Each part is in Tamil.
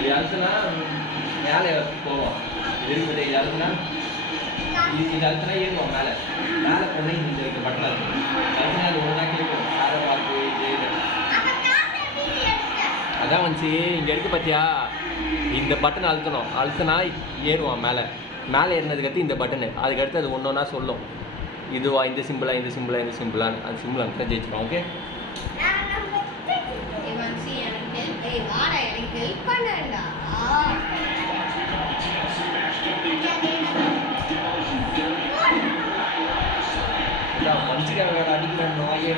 இது அழுத்துனா மேலே போவோம். இது இருக்குது இது அழுத்துனா இது அழுத்துனா ஏறுவோம் மேலே மேலே போனால் இந்த பட்டன் இருக்கும். அழுத்துனா அது ஒன்றா கேட்கும். யாரை பார்த்து இது அதான் வந்துச்சு. இங்கே இருக்குது பார்த்தியா, இந்த பட்டன் அழுத்தினா ஏறுவான் மேலே. மேலே ஏறினதுக்கடுத்து இந்த பட்டனு, அதுக்கடுத்து அது ஒன்று ஒன்றா சொல்லும். இதுவா இந்த சிம்பிளா இந்த சிம்பிளா இந்த சிம்பிளான்னு. அந்த சிம்பிள் அங்கே தான் ஜெயிச்சிடும். ஓகே மனுஷிக்காக வேறு அடிக்கிறேன் நோயே.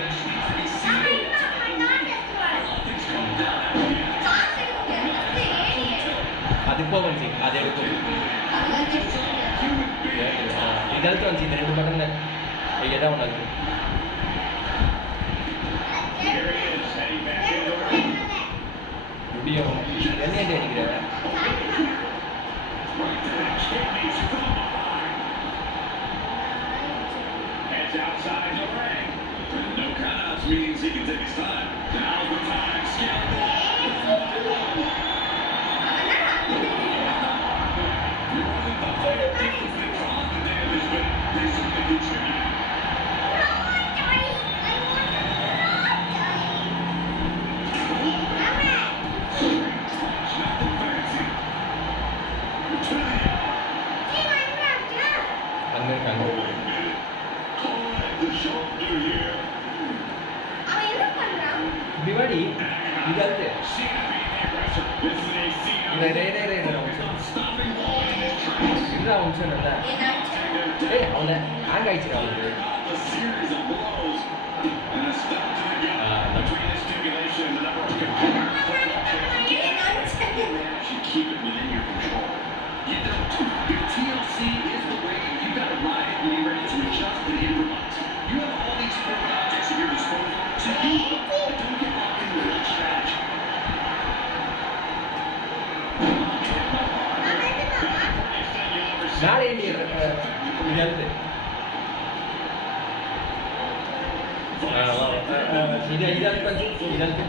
அது இப்போ வந்துச்சு, அது எடுக்கும். இதழுத்து வந்துச்சு. இந்த 2 பட்டன் எதாவது ஒன்று இருக்கு. முடியும் என்ன அடிக்கிற outside the ring. No countouts means he can take his time. Now's the time. Bivadi, idalte. Ida unse nalla. Hey, avana hang aichira avanga. Keep it within your control. You don't. Your TLC is the way. You gotta ride it when you're ready to adjust and improvise. You have all these foreign objects at your disposal, so use them. But don't get locked into one strategy. Nale idalte. Idalte panchi idalte.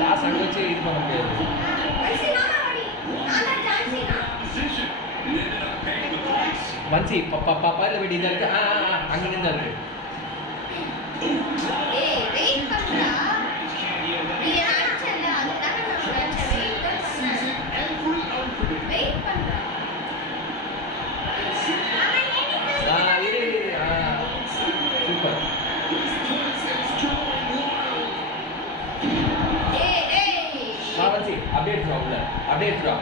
காசு அங்கே வச்சு இது பண்ண முடியாது. மஞ்சி பாப்பாயில் போய்ட்டு இதாக இருக்கு. அங்கே நின்று இருக்கு. சூப்பர். அப்படியே எடுத்துருவா உள்ள. அப்படியே எடுத்துருவா.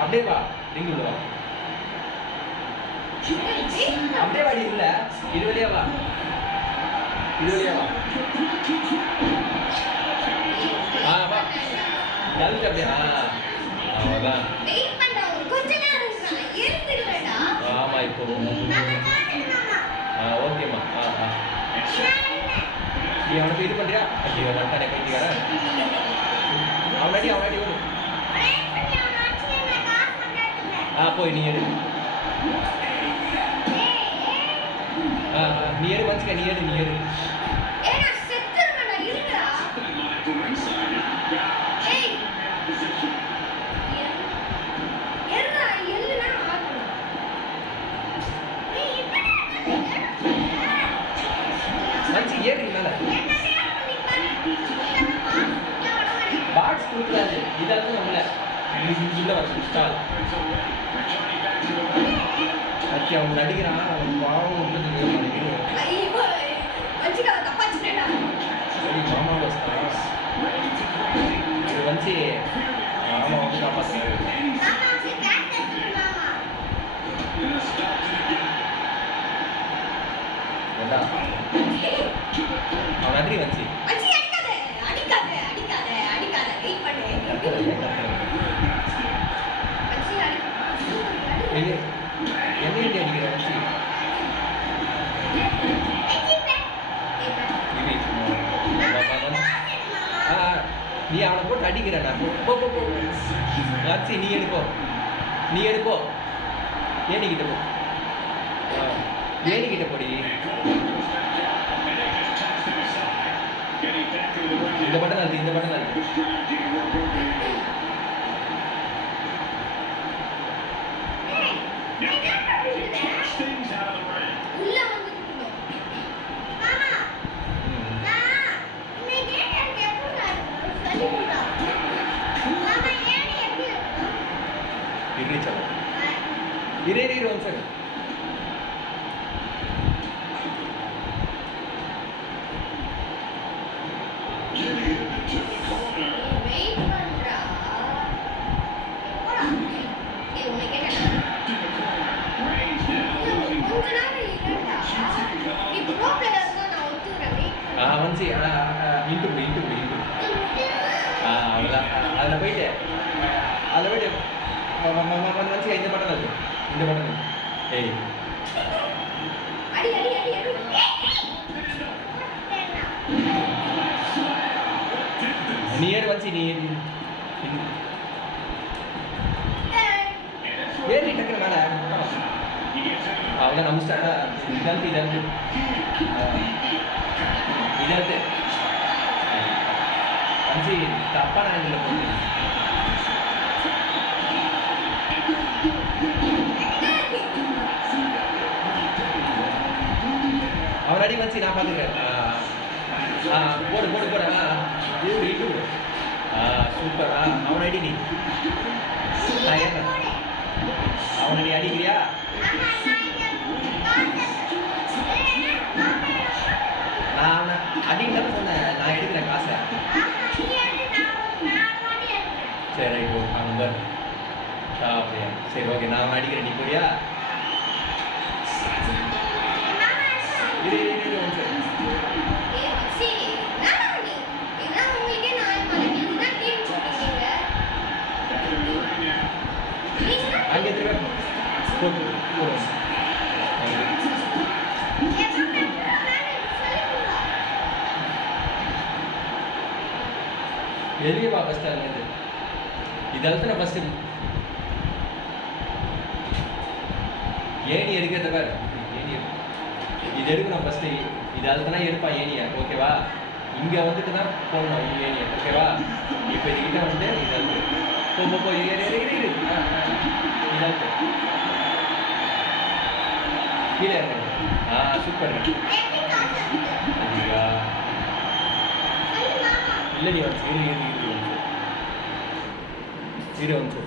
அப்படியே வா. ரிங் உள்ள வா. அப்படியே வாடி உள்ள. இது வழியா வா. இது வழியா வா. வா. ஜல்தி அப்படியே. அவ்வளோதான். ஆமா இப்போ. ஓகேம்மா. நீ அவனுக்கு இது பண்ணுறியா? ஐயோ நான் தானே கைத்திக்காரன். அவனாடி வரும். போய் நீ எடு. நீ எடு மனுஷங்க. நீ எடு. மனுஷி ஏறு மேல. பாக்ஸ் கொடுக்குறாரு. இதாச்சும் நம்மள உள்ள வச்சு ஸ்டால் அச்சி அவன் நடிக்கிறான். அவன் பாவம் ஒன்று சரி மாமா வஸ்தான் இது வந்து மாமா வந்து காப்பாற்றுறாரு. அவன் நன்றி வந்து என்ன அடிக்கிற வச்சு நீ அவனை போட்டு அடிக்கிறடா. வச்சு நீ எடுப்போ. ஏனிக்கிட்ட போ. ஏனிக்கிட்ட போடி. அழுத்து இந்த பட்டன் அழுத்து The strategy to work over here. Now, as he takes things out of the ring. உள்ள வந்துட்டோம் மாமா நான் இன்னைக்கு எனக்கு எப்படி சொல்லிடுடா மாமா ஏன் எப்படி இரு one second Jimmy into the corner. Wait பண்றா போடா இது உனக்கு கேட்டா To the corner. Reigns now losing. கொஞ்ச நேரம் இருடா நீ ப்ரோ பிளேயர் தான் நான் ஒத்துறேன் வெயிட் ஒன்சி இன்ட்டு அவ்வளோதான் அதில் போயிட்டு ஒன்சி இந்த பட்டன் அழுத்து இந்த பட்டன் ஏய் அடி நீ ஏறு ஒன்சி நீ ஏறி டக்குற மேலே அவ்வளோ நம்ம இதாந்து ஒன்சி தப்பான ஆங்கிளில் போகுது அவன் அடி வச்சு நான் பார்த்துக்கிறேன் போடு இது சூப்பர் அவன் அடி நீ நான் ஏறேன் அவனை நீ அடிக்கிறியா நான் அவனை அடிக்கலன்னு சொன்னேன் நான் எடுக்கிறேன் காசை சரி ரைட் அங்கே அப்படியா சரி ஓகே நான் அவனை அடிக்கிறேன் நீ போறியா இரு ஒன் செகண்ட் அங்கே திரும்ப போடு வெளியே வா ஃபஸ்ட்டு அதுலேருந்து இது அழுத்தின ஃபஸ்ட்டு ஏணி எடுக்கிறத பாரு ஏணி இது எடுக்கணும் ஃபஸ்ட்டு இது அழுத்தினா எடுப்பான் ஏணியை ஓகேவா இங்கே வந்துட்டு தான் போடணும் ஏணியை ஓகேவா இப்போ இதுக்கிட்ட வந்து இது அழுத்து போ இரு இது அழுத்து கீழே இருக்கு சூப்பர் அதுக்கா இல்லை நீ வந்து இரு வந்து